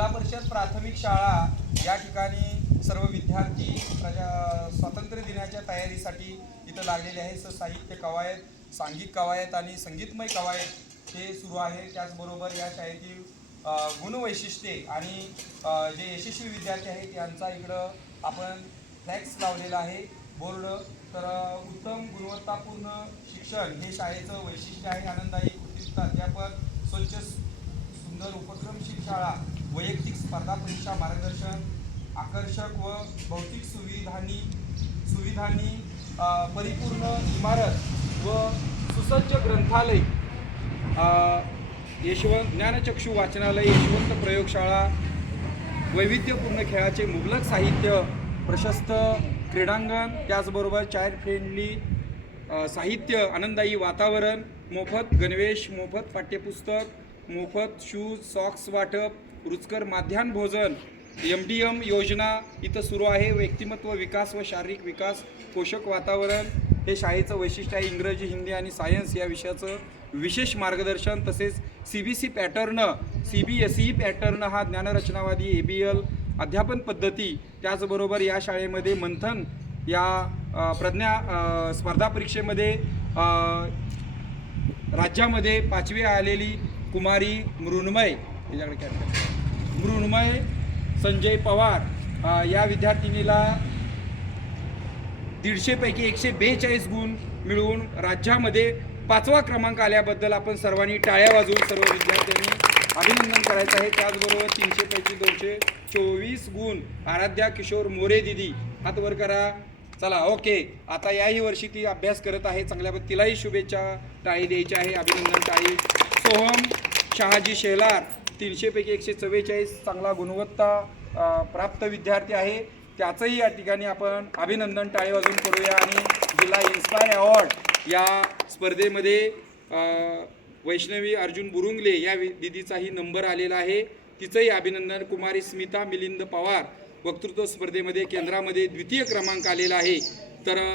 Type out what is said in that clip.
जिल्हा परिषद प्राथमिक शाळा या ठिकाणी सर्व विद्यार्थी प्रजा स्वातंत्र्य दिनाच्या तयारीसाठी इथं लागलेले आहे स साहित्य कवायत सांघिक कवायत आणि संगीतमय कवायत हे सुरू आहे. त्याचबरोबर या शाळेतील गुणवैशिष्ट्ये आणि जे यशस्वी विद्यार्थी आहेत यांचा इकडं आपण फ्लॅक्स लावलेला आहे बोर्ड. तर उत्तम गुणवत्तापूर्ण शिक्षण हे शाळेचं वैशिष्ट्य आहे. आनंददायी उत्कृष्ट अध्यापन स्वच्छ सुंदर उपक्रमशील शाळा वैयक्तिक स्पर्धा परीक्षा मार्गदर्शन आकर्षक व भौतिक सुविधांनी सुविधांनी परिपूर्ण इमारत व सुसज्ज ग्रंथालय. यशवंत ज्ञानचक्षू वाचनालय यशवंत प्रयोगशाळा वैविध्यपूर्ण खेळाचे मुबलक साहित्य प्रशस्त क्रीडांगण त्याचबरोबर चाइल्ड फ्रेंडली साहित्य आनंददायी वातावरण मोफत गणवेश मोफत पाठ्यपुस्तक मोफत शूज सॉक्स वाटप रुचकर माध्यान भोजन एम डी एम योजना इथं सुरू आहे. व्यक्तिमत्व विकास व शारीरिक विकास पोषक वातावरण हे शाळेचं वैशिष्ट्य आहे. इंग्रजी हिंदी आणि सायन्स या विषयाचं विशेष मार्गदर्शन तसेच C B C pattern C B S E pattern हा ज्ञानरचनावादी ए बी एल अध्यापन पद्धती त्याचबरोबर या शाळेमध्ये मंथन या प्रज्ञा स्पर्धा परीक्षेमध्ये राज्यामध्ये पाचवी आलेली कुमारी मृण्मय याच्याकडे कॅप्टन मृण्मय संजय पवार या विद्यार्थिनीला दीडशेपैकी एकशे बेचाळीस गुण मिळवून राज्यामध्ये पाचवा क्रमांक आल्याबद्दल आपण सर्वांनी टाळ्या वाजवून सर्व विद्यार्थ्यांनी अभिनंदन करायचं आहे. त्याचबरोबर तीनशेपैकी दोनशे चोवीस गुण आराध्या किशोर मोरे दिदी हात वर करा. चला ओके. आता याही वर्षी ती अभ्यास करत आहे. चांगल्या तिलाही शुभेच्छा टाळी द्यायची आहे. अभिनंदन टाळी. सोहम शहाजी शेलार तीनशेपैकी एकशे चव्वेचाळीस चांगला गुणवत्ता प्राप्त विद्यार्थी आहे. त्याचंही या ठिकाणी आपण अभिनंदन टाळी वाजून करूया आणि जिल्हा इन्स्पायर अवॉर्ड या स्पर्धेमध्ये वैष्णवी अर्जुन बुरुंगले या वि- दिदीचाही नंबर आलेला आहे. तिचंही अभिनंदन कुमारी स्मिता मिलिंद पवार वक्तृत्व स्पर्धेमध्ये केंद्रामध्ये द्वितीय क्रमांक आलेला आहे. तर